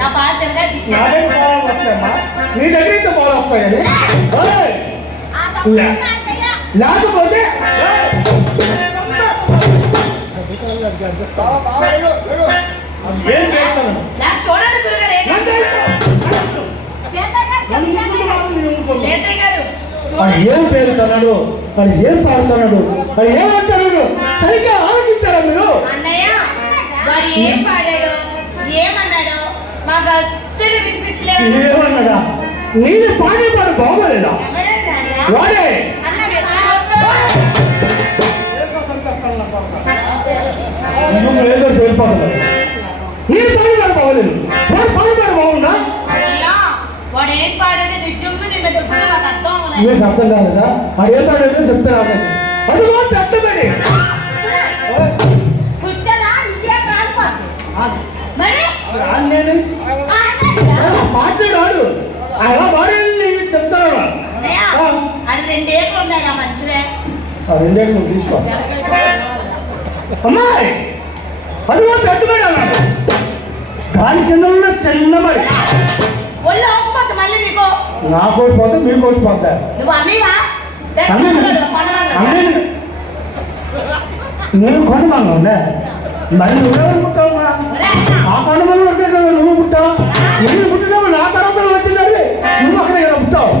నా దగ్గర వస్తాయమ్మా. నీ వస్తాయని అత్తయ్య. లేకపోతే ఏం చేస్తాను? లేక చూడండి గురుగారు. ఏం వాడు పేరుతున్నాడు వాడు ఏం పాడుతున్నాడు వాడు ఏమంటున్నాడు సరిగ్గా ఆలోచించారా మీరు? అన్నయ్య వాడు ఏం పాడాడు మాకు అస్సలు వినిపించలేదు ఏమన్నాడా? నేను పాడే పాడు బాగోలేదా? వాడే! ఏదో పేరుపాడు నేను పాడే పాడు బాగోలేదు. వాడు పాడే పాడు బాగుందా? వాడు ఏం పాడాడు నిజంగా నీ మీద మాకు అర్థం అవ్వలేదు. మీకు అర్థం కాలేదా? వాడు ఏం కూర్చోదా నిజే మరి నేను మాట్లాడాడు అలా వాడేది చెప్తాను అది రెండేళ్ళు ఉన్నాయి మంచివే రెండేళ్ళు నువ్వు తీసుకో. అమ్మాయి అదిగో పెద్దమడి అన్నాడు దాని కింద ఉన్న చిన్న మరి నీకు. ఓడిపోతే మీకు అన్నయ్య. నేను కొనమాను మరి నువ్వేమనుకుంటావమ్మా ఆ కొండమని ఉంటే కదా నువ్వు పుట్టావు నువ్వు పుట్టినావు? నా తర్వాత వచ్చిందండి. నువ్వు అక్కడ ఇలా పుట్టావు.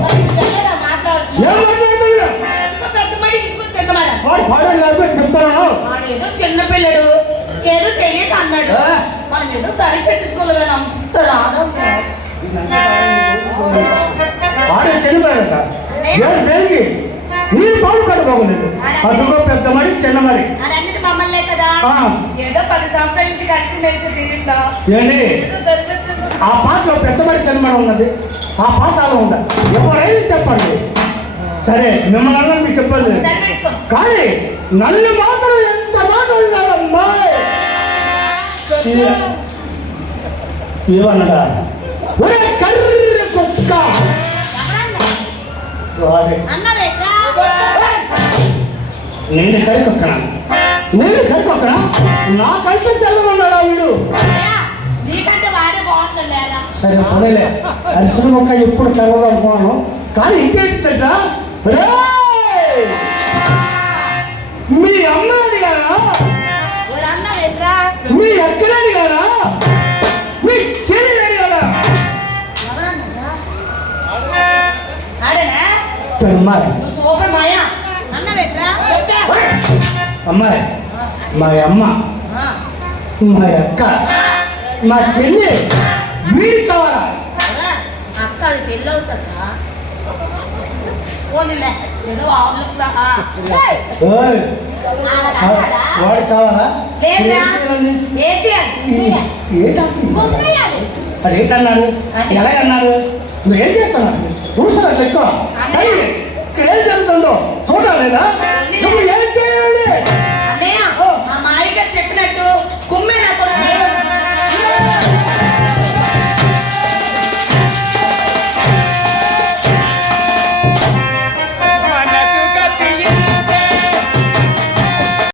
చెప్తాను ఏదో చిన్న పిల్లడు. ఏదో తెలియదు అన్నాడు? మనం ఏదో సరి పెట్టుకోలేదు అంత రాదమ్మా. వాడే చనిపోయాడట ఏడు దేనికి? నీ పాలు కట్ట బాగులేదు అదిగో పెద్ద మరి చిన్న మరి అదన్నీ మమ్మల్నే కదా ఆ. ఏదో పది సంవత్సరాల నుంచి కలిసి మెలిసి ఏంటి. ఆ పాటలో పెద్ద మరి చిన్న మరి ఉన్నది. ఆ పాట అలా ఉందా ఎవరైనా చెప్పండి. సరే మిమ్మల్ని అన్నా మీకు చెప్పండి. కానీ నన్ను మాత్రం ఎంత మాట ఉన్నాడమ్మా ఏమన్నాడా ఒరే కర్రి కుక్క? నేను కరికొక్కనా నేను కరికొక్కనా నా కంటే తెల్లమన్నాడా వీడు? సరే పడలే అరిసిన మొక్క ఎప్పుడు తెల్లదు అనుకున్నాను. కానీ ఇంకేంటి తెలుసా? రేయ్! మీ అమ్మాయి గారా? మీ అక్కడాడి గారా? మీ చెల్లి గారా? అమ్మాయి. మా అమ్మ. మా అక్క మా చెల్లి వీడి కావాలా? అక్క అది చెల్లి అవుతుందా? వాడు కావాలా? లేదా? ఏంటి? ఏసి అది ఏంటంటే గుమ్మేయాలి. అది ఏంటన్నారు ఎలాగన్నారు నువ్వు ఏం చేస్తున్నావు?